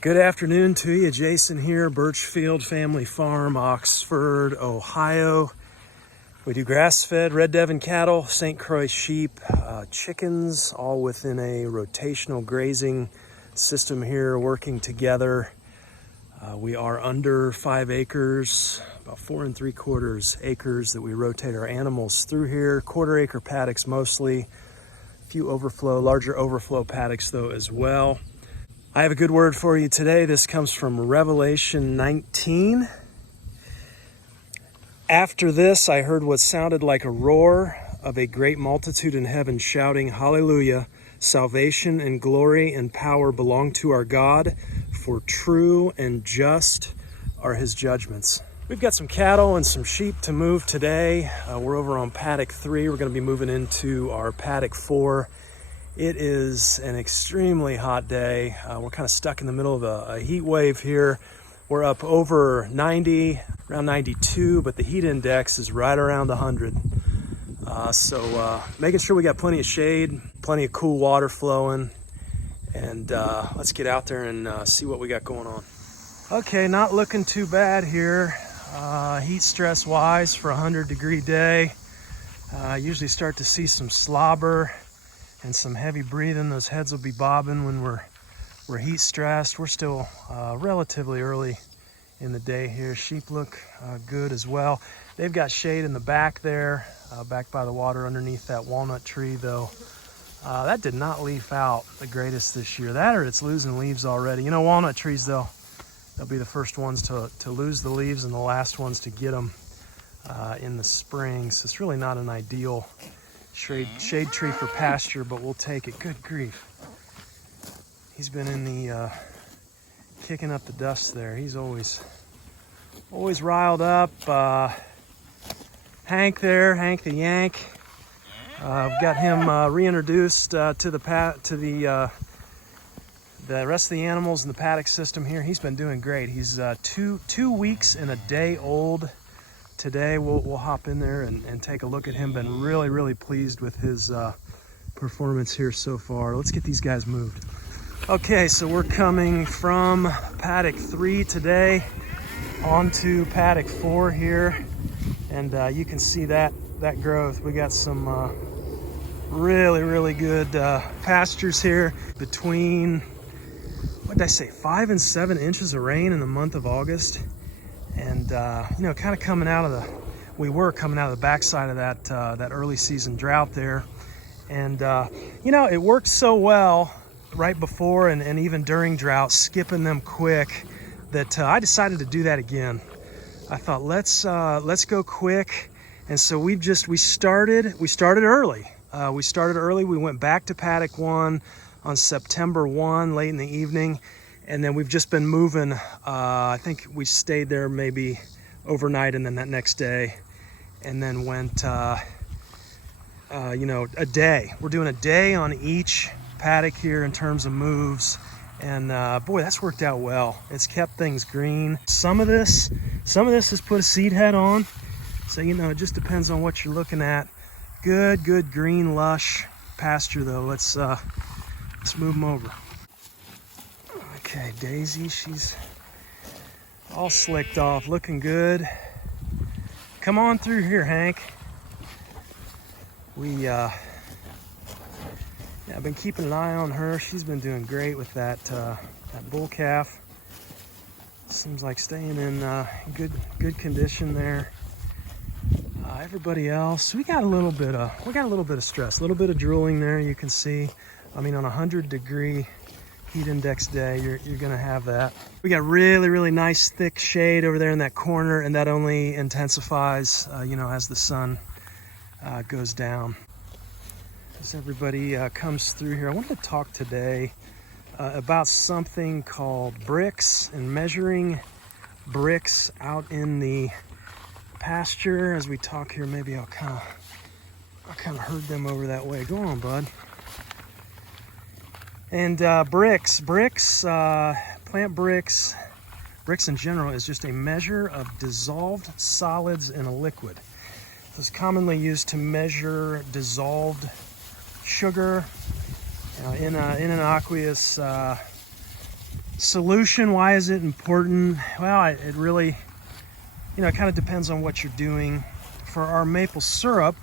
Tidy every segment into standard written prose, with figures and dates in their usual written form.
Good afternoon to you. Jason here, Birchfield Family Farm, Oxford, Ohio. We do grass-fed Red Devon cattle, St Croix sheep, chickens, all within a rotational grazing system here working together. We are under 5 acres, about 4 3/4 acres that we rotate our animals through here. 1/4 acre paddocks mostly, a few larger overflow paddocks though as well. I have a good word for you today. This comes from Revelation 19. After this, I heard what sounded like a roar of a great multitude in heaven shouting, "Hallelujah! Salvation and glory and power belong to our God, for true and just are his judgments." We've got some cattle and some sheep to move today. We're over on paddock 3. We're going to be moving into our paddock 4. It is an extremely hot day. We're kind of stuck in the middle of a heat wave here. We're up over 90, around 92, but the heat index is right around 100. So making sure we got plenty of shade, plenty of cool water flowing, and let's get out there and see what we got going on. Okay, not looking too bad here, heat stress wise for a 100-degree day. Usually start to see some slobber and some heavy breathing. Those heads will be bobbing when we're heat stressed. We're still relatively early in the day here. Sheep look good as well. They've got shade in the back there, back by the water underneath that walnut tree though. That did not leaf out the greatest this year. That or it's losing leaves already. You know, walnut trees they'll be the first ones to lose the leaves and the last ones to get them in the spring. So it's really not an ideal shade tree for pasture, but we'll take it. Good grief. He's been in the kicking up the dust there. He's always riled up. Hank there, Hank the Yank. I've got him reintroduced to the rest of the animals in the paddock system here. He's been doing great. He's 2 weeks and a day old. Today we'll hop in there and take a look at him. Been really pleased with his performance here so far. Let's get these guys moved. Okay, so we're coming from paddock 3 today onto paddock 4 here, and you can see that growth. We got some really good pastures here between, what did I say, 5 and 7 inches of rain in the month of August. And you know, kind of we were coming out of the backside of that early season drought there, and you know, it worked so well right before and even during drought, skipping them quick, that I decided to do that again. I thought let's go quick, and so we started early. We went back to paddock 1 on September 1 late in the evening. And then we've just been moving. I think we stayed there maybe overnight, and then that next day, and then went, you know, a day. We're doing a day on each paddock here in terms of moves, and boy, that's worked out well. It's kept things green. Some of this has put a seed head on, so you know, it just depends on what you're looking at. Good green lush pasture though. Let's move them over. Okay, Daisy, she's all slicked off, looking good. Come on through here, Hank. I've been keeping an eye on her. She's been doing great with that bull calf. Seems like staying in good condition there. Everybody else, we got a little bit of stress, a little bit of drooling there. You can see. I mean, on a 100-degree heat index day, you're gonna have that. We got really nice thick shade over there in that corner, and that only intensifies you know, as the sun goes down. As everybody comes through here, I wanted to talk today about something called bricks and measuring bricks out in the pasture. As we talk here, maybe I'll kind of herd them over that way. Go on, bud. And bricks, plant bricks in general is just a measure of dissolved solids in a liquid. It's commonly used to measure dissolved sugar in an aqueous Solution, why is it important? Well, it really, it kind of depends on what you're doing. For our maple syrup,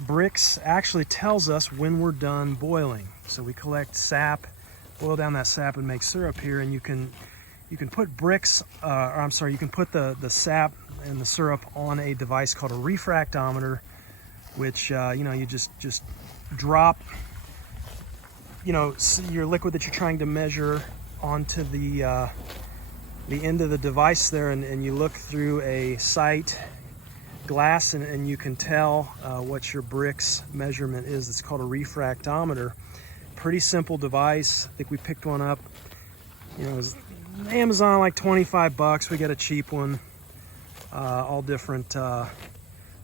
Brix actually tells us when we're done boiling. So we collect sap, boil down that sap and make syrup here, and you can put Brix, you can put the sap and the syrup on a device called a refractometer, which you just drop your liquid that you're trying to measure onto the end of the device there, and you look through a sight glass, and you can tell what your Brix measurement is. It's called a refractometer. Pretty simple device. I think we picked one up, it was Amazon, like 25 bucks. We got a cheap one, all different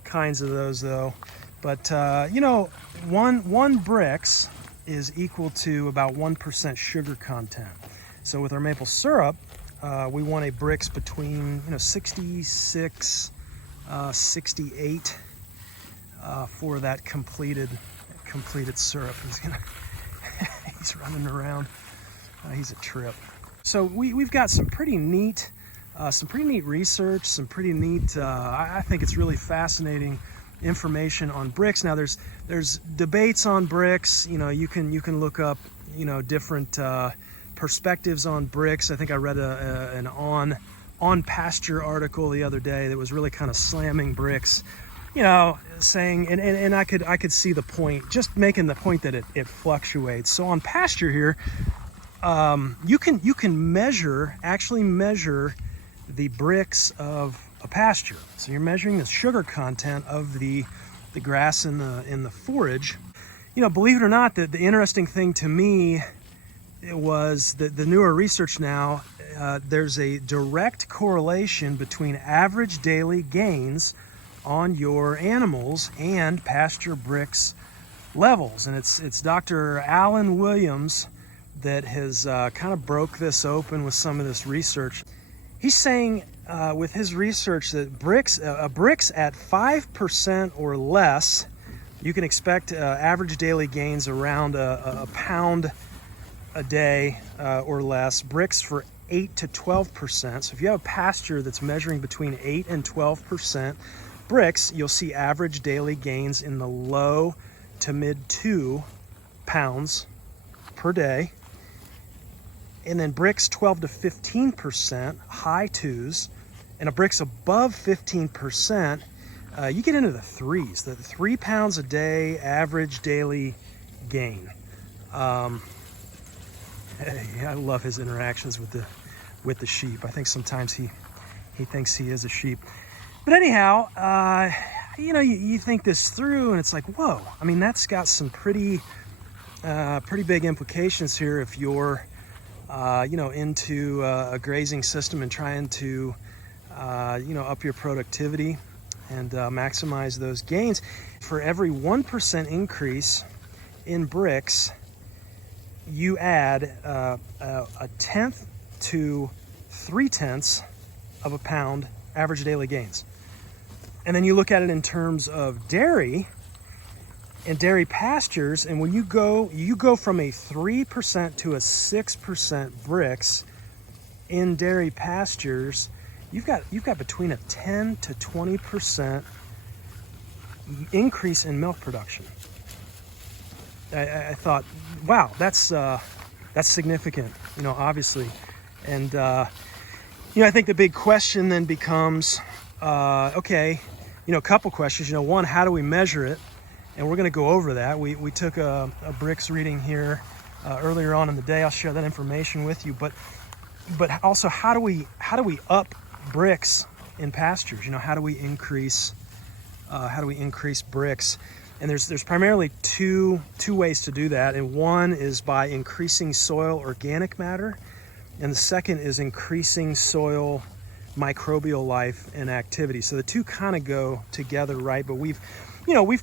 kinds of those though. But one Brix is equal to about 1% sugar content. So with our maple syrup, we want a Brix between 66, 68 for that completed syrup. He's running around. He's a trip. So we've got some pretty neat research, some pretty neat. I think it's really fascinating information on Brix. Now there's debates on Brix. You can look up different perspectives on Brix. I think I read an on Pasture article the other day that was really kind of slamming Brix, saying, and I could see the point, just making the point that it fluctuates. So on Pasture here, you can actually measure the Brix of a pasture. So you're measuring the sugar content of the grass in the forage. Believe it or not, the interesting thing to me was that the newer research now, there's a direct correlation between average daily gains on your animals and Pasture Brix levels. And it's Dr. Alan Williams that has kind of broke this open with some of this research. He's saying with his research that a Brix at 5% or less, you can expect average daily gains around a pound a day or less. Brix for 8 to 12%. So if you have a pasture that's measuring between 8 and 12% Brix, you'll see average daily gains in the low to mid 2 pounds per day. And then Brix 12 to 15%, high 2s, and a Brix above 15%, you get into the 3s, the 3 pounds a day average daily gain. I love his interactions with the sheep. I think sometimes he thinks he is a sheep. But anyhow, you think this through, and it's like, whoa. I mean, that's got some pretty big implications here if you're into a grazing system and trying to up your productivity and maximize those gains. For every 1% increase in Brix, you add a 1/10 to 3/10 of a pound average daily gains. And then you look at it in terms of dairy and dairy pastures, and when you go from a 3% to a 6% Brix in dairy pastures, you've got between a 10 to 20% increase in milk production. I thought, wow, that's significant, obviously. And I think the big question then becomes, okay, a couple questions. One, how do we measure it? And we're going to go over that. We took a Brix reading here earlier on in the day. I'll share that information with you. But also, how do we up Brix in pastures? How do we increase Brix? And there's primarily two ways to do that. And one is by increasing soil organic matter, and the second is increasing soil microbial life and activity. So the two kind of go together, right? But we've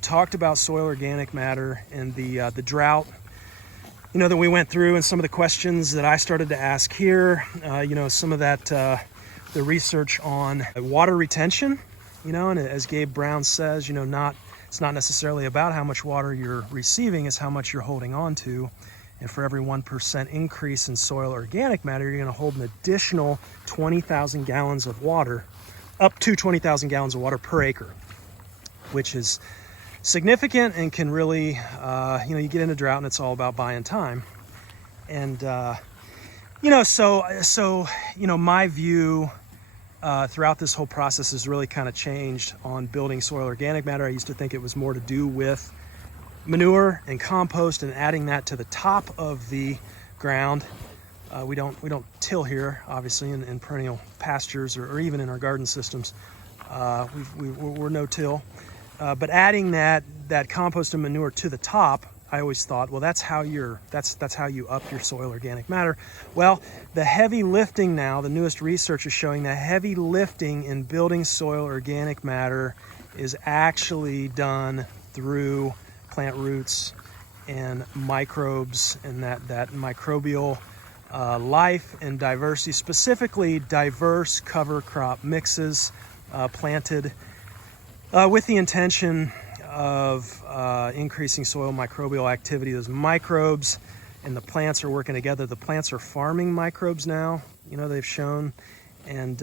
talked about soil organic matter and the drought, that we went through, and some of the questions that I started to ask here. Some of that, the research on water retention. And as Gabe Brown says, it's not necessarily about how much water you're receiving, it's how much you're holding on to. And for every 1% increase in soil organic matter, you're going to hold an additional 20,000 gallons of water, up to 20,000 gallons of water per acre, which is significant and can really, you get into drought and it's all about buying time. And, my view throughout this whole process has really kind of changed on building soil organic matter. I used to think it was more to do with manure and compost and adding that to the top of the ground. We don't till here, obviously, in perennial pastures or even in our garden systems. We're no till, but adding that compost and manure to the top, I always thought, well, that's how you up your soil organic matter. Well, the heavy lifting now, the newest research is showing that heavy lifting in building soil organic matter is actually done through plant roots and microbes and that microbial life and diversity, specifically diverse cover crop mixes planted with the intention of increasing soil microbial activity. Those microbes and the plants are working together. The plants are farming microbes now, they've shown, and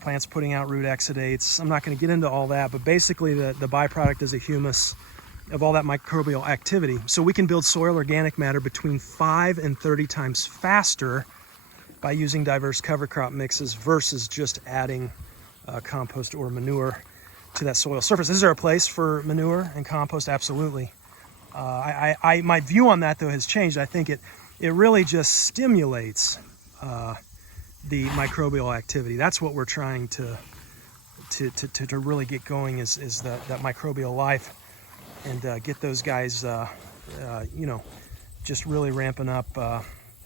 plants putting out root exudates. I'm not going to get into all that, but basically the byproduct is a humus of all that microbial activity. So we can build soil organic matter between 5 and 30 times faster by using diverse cover crop mixes versus just adding compost or manure to that soil surface. Is there a place for manure and compost? Absolutely. My view on that, though, has changed. I think it really just stimulates the microbial activity. That's what we're trying to really get going is that microbial life, and get those guys, just really ramping up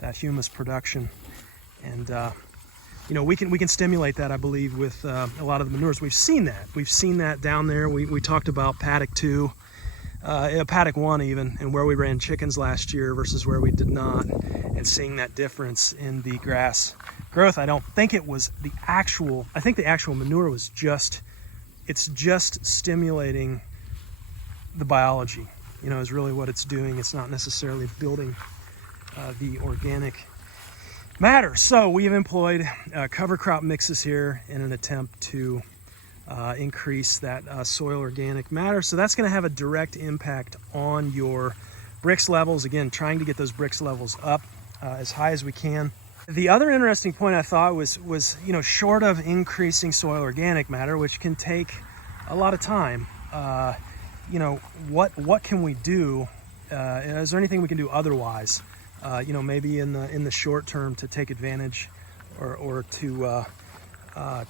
that humus production. And we can stimulate that, I believe, with a lot of the manures. We've seen that down there. We talked about Paddock 2, Paddock 1 even, and where we ran chickens last year versus where we did not, and seeing that difference in the grass growth. I don't think it was I think the actual manure was just stimulating the biology, is really what it's doing. It's not necessarily building the organic matter. So we have employed cover crop mixes here in an attempt to increase that soil organic matter. So that's going to have a direct impact on your Brix levels. Again, trying to get those Brix levels up as high as we can. The other interesting point I thought was short of increasing soil organic matter, which can take a lot of time, what can we do? Is there anything we can do otherwise? Maybe in the short term to take advantage or to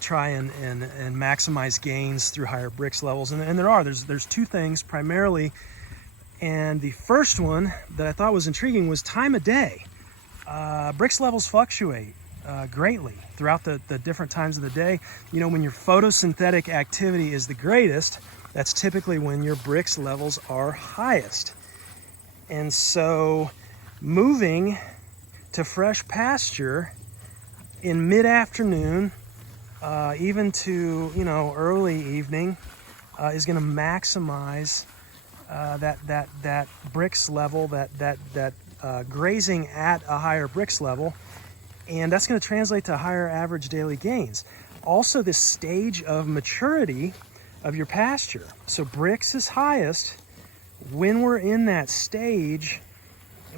try and maximize gains through higher Brix levels. And there's two things primarily. And the first one that I thought was intriguing was time of day. Brix levels fluctuate greatly throughout the different times of the day. When your photosynthetic activity is the greatest, that's typically when your Brix levels are highest. And so moving to fresh pasture in mid-afternoon, even to early evening, is going to maximize that Brix level, that grazing at a higher Brix level, and that's going to translate to higher average daily gains. Also, the stage of maturity of your pasture. So Brix is highest when we're in that stage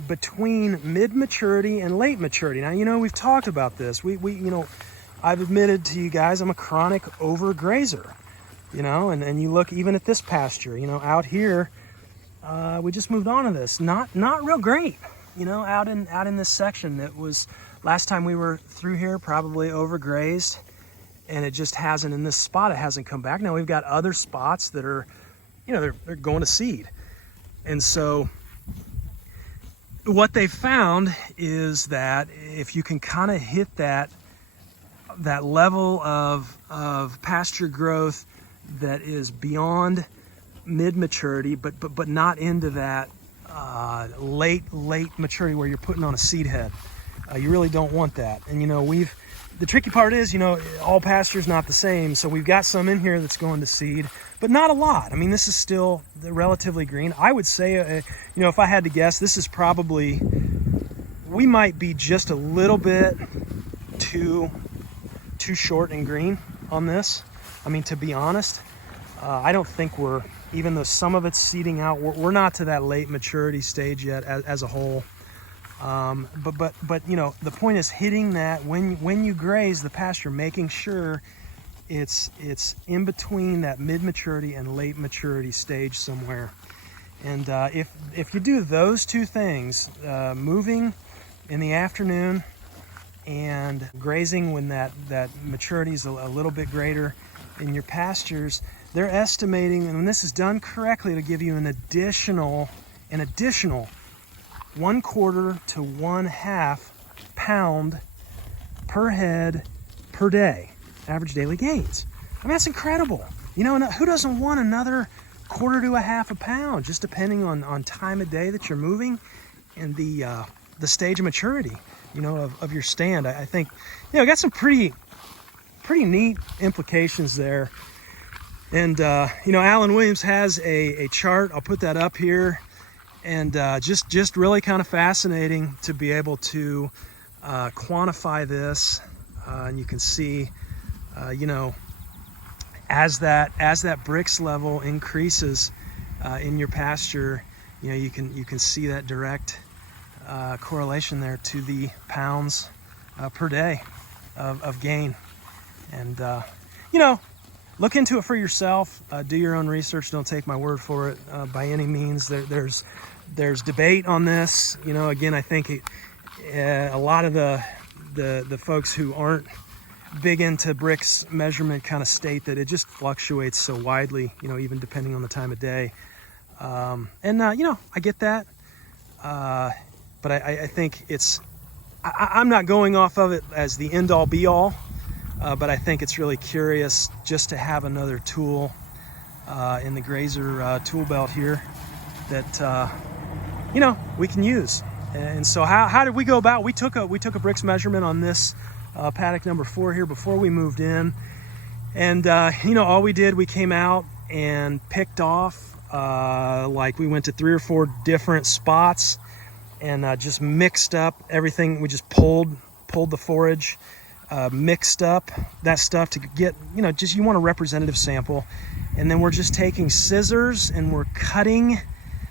between mid-maturity and late maturity. Now, we've talked about this. I've admitted to you guys I'm a chronic overgrazer, and you look even at this pasture, out here, we just moved on to this. Not real great, out in this section that was, last time we were through here, probably overgrazed, and it just hasn't, in this spot, it hasn't come back. Now we've got other spots that are, they're going to seed. And so what they found is that if you can kind of hit that level of pasture growth that is beyond mid-maturity, but not into that late maturity where you're putting on a seed head, you really don't want that. And we've the tricky part is, you know, all pasture's not the same. So we've got some in here that's going to seed, but not a lot. I mean, this is still relatively green. I would say, you know, if I had to guess, this is probably, we might be just a little bit too short and green on this. I mean, to be honest, I don't think we're, even though some of it's seeding out, we're not to that late maturity stage yet as a whole. But you know, the point is hitting that when you graze the pasture, making sure it's in between that mid-maturity and late maturity stage somewhere. And if you do those two things, moving in the afternoon and grazing when that maturity is a little bit greater in your pastures, they're estimating, and when this is done correctly, to give you an additional 1/4 to 1/2 pound per head per day, average daily gains. I mean, that's incredible. You know, and who doesn't want another 1/4 to 1/2 a pound, just depending on time of day that you're moving and the stage of maturity, you know, of your stand. I think, you know, got some pretty neat implications there. And you know, Alan Williams has a chart. I'll put that up here. And just really kind of fascinating to be able to quantify this. And you can see, you know, as that Brix level increases in your pasture, you know, you can see that direct correlation there to the pounds per day of gain. And you know, look into it for yourself. Do your own research. Don't take my word for it by any means. There's debate on this. You know, again, I think a lot of the folks who aren't big into Brix measurement kind of state that it just fluctuates so widely, you know, even depending on the time of day. And you know, I get that. But I think I'm not going off of it as the end all be all. But I think it's really curious just to have another tool in the grazer tool belt here that you know, we can use. And so how did we go about? We took a Brix measurement on this paddock number 4 here before we moved in, and you know, all we did, we came out and picked off like we went to 3 or 4 different spots and just mixed up everything. We just pulled the forage. Mixed up that stuff to get, you know, just, you want a representative sample, and then we're just taking scissors and we're cutting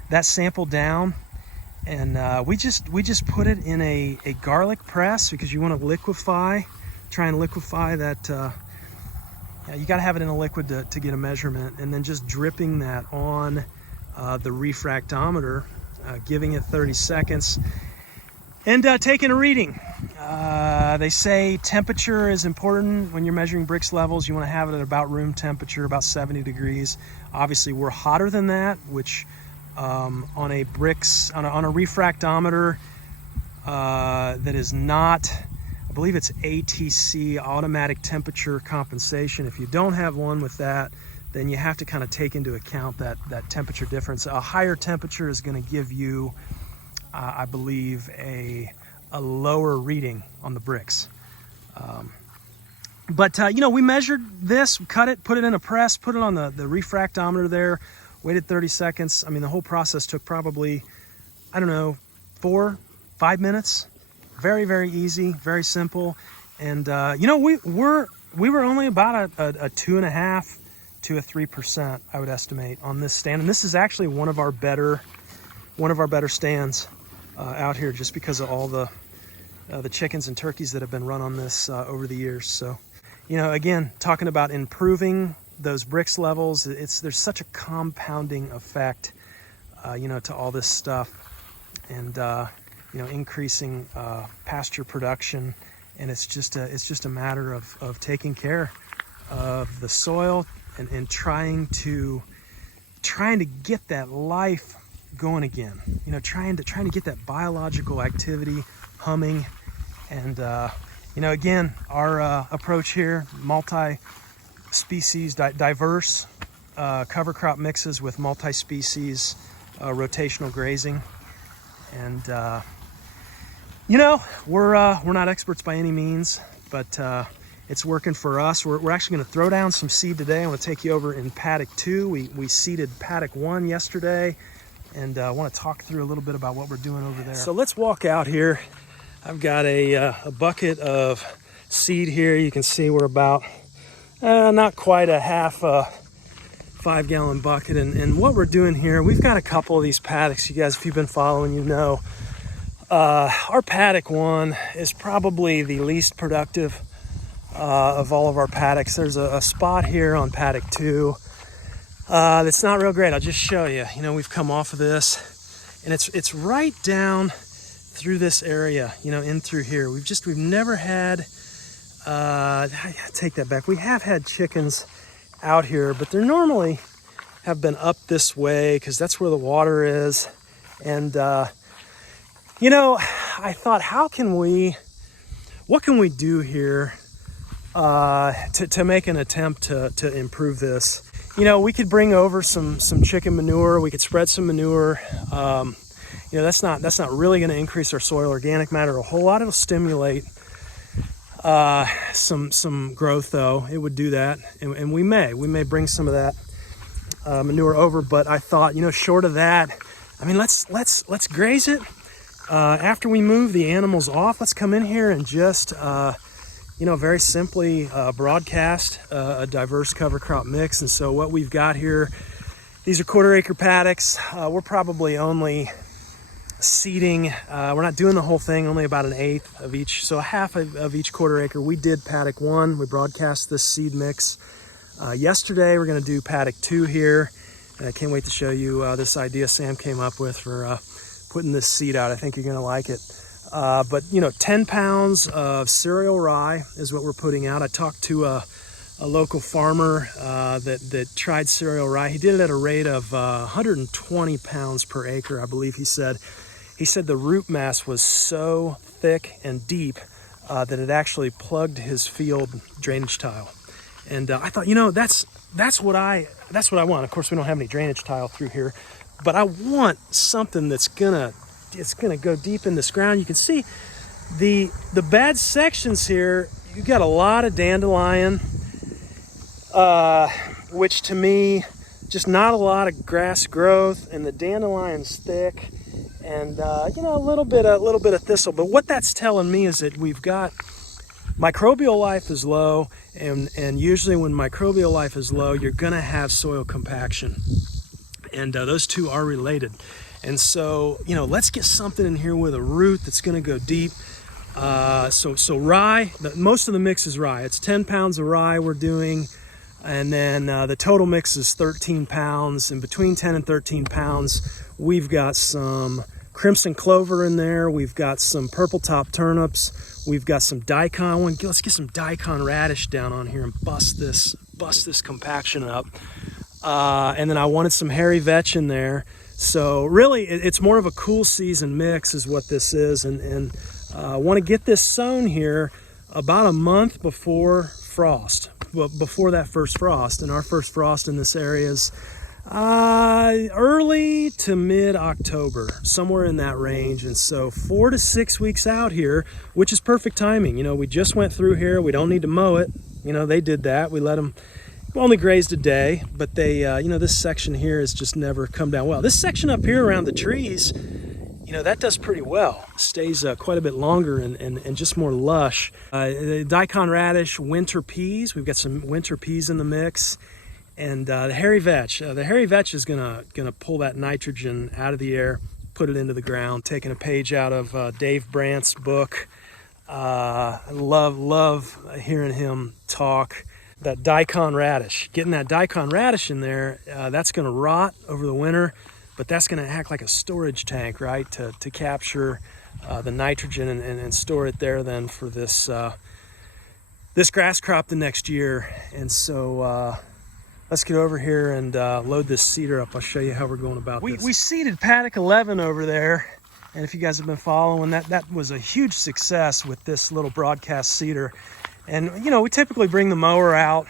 that sample down, and we just put it in a garlic press, because you want to try and liquefy that. You got to have it in a liquid to get a measurement, and then just dripping that on the refractometer, giving it 30 seconds, and taking a reading. They say temperature is important when you're measuring Brix levels. You want to have it at about room temperature, about 70 degrees. Obviously, we're hotter than that, which on a Brix, on a refractometer that is not, I believe it's ATC, automatic temperature compensation. If you don't have one with that, then you have to kind of take into account that temperature difference. A higher temperature is going to give you, I believe, a lower reading on the Brix. But you know, we measured this, cut it, put it in a press, put it on the refractometer there, waited 30 seconds. I mean, the whole process took probably, I don't know, 4-5 minutes. Very, very easy, very simple. And you know, we were only about a 2.5 to a 3%, I would estimate, on this stand. And this is actually one of our better stands out here, just because of all the chickens and turkeys that have been run on this over the years. So, you know, again, talking about improving those Brix levels, there's such a compounding effect, you know, to all this stuff, and you know, increasing pasture production. And it's just a matter of taking care of the soil and trying to get that life going again. You know, trying to get that biological activity humming. And you know, again, our approach here, multi-species, diverse cover crop mixes with multi-species rotational grazing. And You know, we're not experts by any means, but it's working for us. We're actually going to throw down some seed today. I want to take you over in paddock 2. We seeded paddock 1 yesterday, and I want to talk through a little bit about what we're doing over there. So let's walk out here. I've got a bucket of seed here. You can see we're about not quite a half 5-gallon bucket, and what we're doing here, we've got a couple of these paddocks. You guys, if you've been following, you know. Our paddock 1 is probably the least productive of all of our paddocks. There's a spot here on paddock 2 that's not real great. I'll just show you. You know, we've come off of this, and it's right down through this area, you know, in through here. We've never had, I take that back. We have had chickens out here, but they're normally have been up this way because that's where the water is. And, you know, I thought, what can we do here to make an attempt to improve this? You know, we could bring over some chicken manure. We could spread some manure. You know, that's not really going to increase our soil organic matter a whole lot. It'll stimulate some growth, though. It would do that, and we may bring some of that manure over. But I thought, you know, short of that, I mean, let's graze it. After we move the animals off, let's come in here and just, you know, very simply broadcast a diverse cover crop mix. And so what we've got here, these are 1/4 acre paddocks. We're probably only seeding, we're not doing the whole thing, only about 1/8 of each, so a half of each 1/4 acre. We did paddock 1, we broadcast this seed mix. Yesterday, we're going to do paddock 2 here, and I can't wait to show you this idea Sam came up with for putting this seed out. I think you're going to like it. But, you know, 10 pounds of cereal rye is what we're putting out. I talked to a local farmer that tried cereal rye. He did it at a rate of 120 pounds per acre, I believe he said. He said the root mass was so thick and deep that it actually plugged his field drainage tile. And I thought, you know, that's what I want. Of course, we don't have any drainage tile through here, but I want something it's gonna go deep in this ground. You can see the bad sections here. You got a lot of dandelion, which to me, just not a lot of grass growth, and the dandelion's thick, and you know, a little bit of thistle. But what that's telling me is that we've got microbial life is low, and usually when microbial life is low, you're gonna have soil compaction. And those two are related. And so, you know, let's get something in here with a root that's going to go deep. So rye, most of the mix is rye. It's 10 pounds of rye we're doing. And then the total mix is 13 pounds. And between 10 and 13 pounds, we've got some crimson clover in there. We've got some purple top turnips. We've got some daikon. Let's get some daikon radish down on here and bust this compaction up. And then I wanted some hairy vetch in there. So really, it's more of a cool season mix is what this is. And I want to get this sown here about a month before frost, before that first frost. And our first frost in this area is early to mid-October, somewhere in that range. And so 4 to 6 weeks out here, which is perfect timing. You know, we just went through here. We don't need to mow it. You know, they did that. We let them... We only grazed a day, but they, you know, this section here has just never come down well. This section up here around the trees, you know, that does pretty well. Stays quite a bit longer and just more lush. The daikon radish, winter peas. We've got some winter peas in the mix, and the hairy vetch. The hairy vetch is gonna pull that nitrogen out of the air, put it into the ground. Taking a page out of Dave Brandt's book. I love hearing him talk. That daikon radish, getting that daikon radish in there, that's going to rot over the winter, but that's going to act like a storage tank, right, to capture the nitrogen and store it there then for this this grass crop the next year. And so let's get over here and load this seeder up. I'll show you how we're going about this. We seeded paddock 11 over there, and if you guys have been following, that was a huge success with this little broadcast seeder. And, you know, we typically bring the mower out,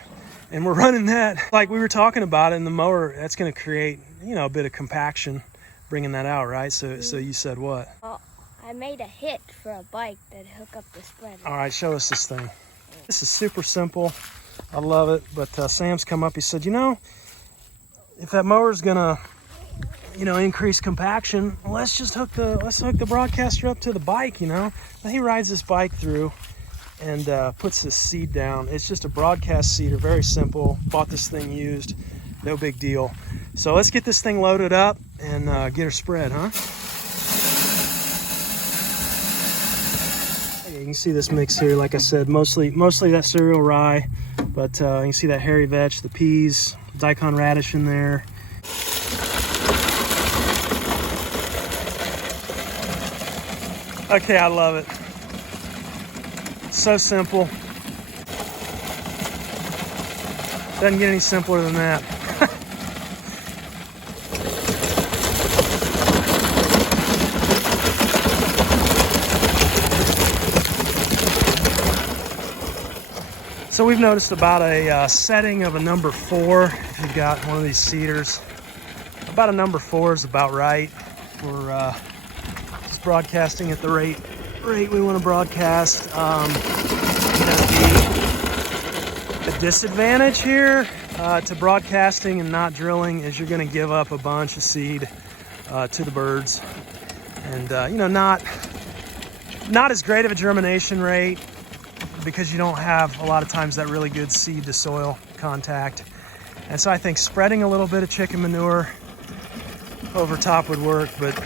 and we're running that like we were talking about it, and the mower, that's going to create, you know, a bit of compaction, bringing that out, right? So you said what? Well, I made a hit for a bike that hook up the spreader. All right, show us this thing. This is super simple. I love it. But Sam's come up. He said, you know, if that mower's gonna, you know, increase compaction, let's hook the broadcaster up to the bike. You know, he rides this bike through and puts this seed down. It's just a broadcast seeder, very simple. Bought this thing used, no big deal. So let's get this thing loaded up and get her spread, huh? You can see this mix here, like I said, mostly that cereal rye, but you can see that hairy vetch, the peas, daikon radish in there. Okay, I love it. So simple. Doesn't get any simpler than that. So we've noticed about a setting of a number 4. If you've got one of these seeders, about a number 4 is about right. We're just broadcasting at the rate we want to broadcast. You know, the disadvantage here to broadcasting and not drilling is you're going to give up a bunch of seed to the birds, and you know, not as great of a germination rate, because you don't have a lot of times that really good seed to soil contact. And so I think spreading a little bit of chicken manure over top would work, but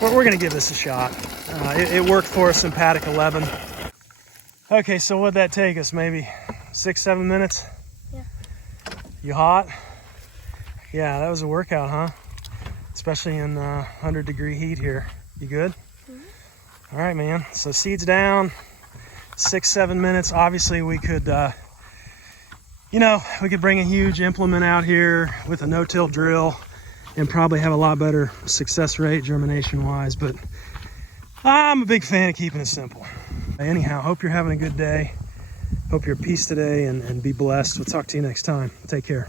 we're gonna give this a shot. It worked for us in paddock 11. Okay, so what'd that take us? Maybe 6-7 minutes? Yeah. You hot? Yeah, that was a workout, huh? Especially in 100-degree heat here. You good? Mm-hmm. All right, man. So seeds down. 6-7 minutes. Obviously we could you know, we could bring a huge implement out here with a no-till drill and probably have a lot better success rate germination wise, but I'm a big fan of keeping it simple. Anyhow, hope you're having a good day. Hope you're at peace today and be blessed. We'll talk to you next time. Take care.